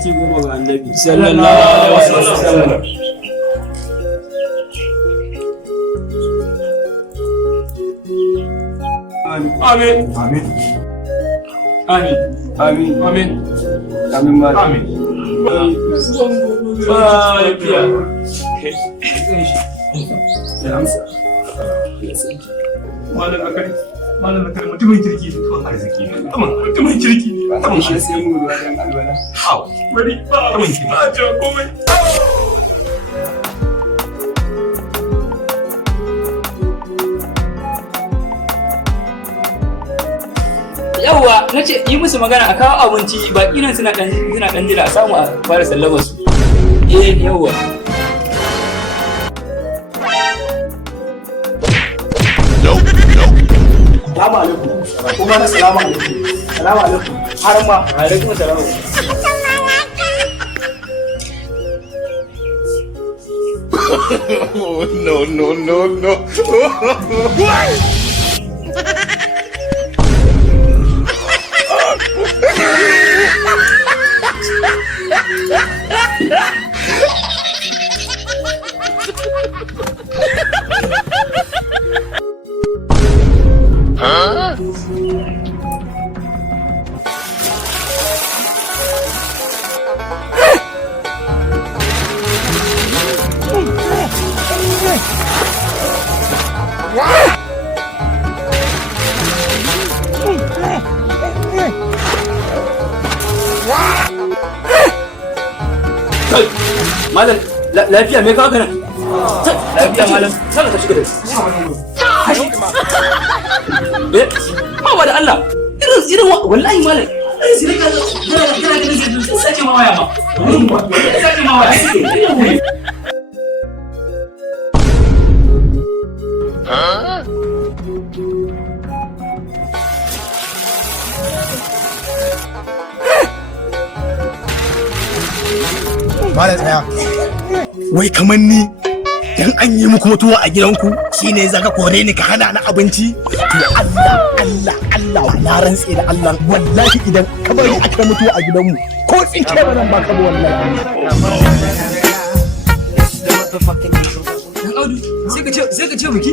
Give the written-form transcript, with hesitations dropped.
salati goma ga annabi sallallahu alaihi wasallam. Amin. Amin. Amin. Amin. Amin. Amin. Amin. Lafiya. Malam akari mutumin kirki ne kawai arziki ne. Mutumin kirki ne. Tamam shi sai mu ruwa dan albana. Au. Bari ba mun ki ba ta komai. Yawwa nace yi musu magana a kawo abinci baki nan suna dan jira a samu a fara sallama su. Yawwa. Salamu alaikum. Kuma na salamu alaikum. Salamu alaikum. Har ma alaikum salamu. No. Huh? Malam, lafiya me kawo kana? Lafiya malam, sai ka shiga da shi. Ba da Allah. Irin wallahi malam. Sai ka sake ma waya ma. Sake ma waya. Malam tsaya. Wai kamar ni dan an yi muku mutuwa a gidanku shine zaka kore ni ka hana ni abinci? To Allah na rantse da Allah wallahi idan ka bari aka mutuwa a gidanmu ko tsinke ba nan ba ka ba wallahi. Dan Audu sai ka ce biki?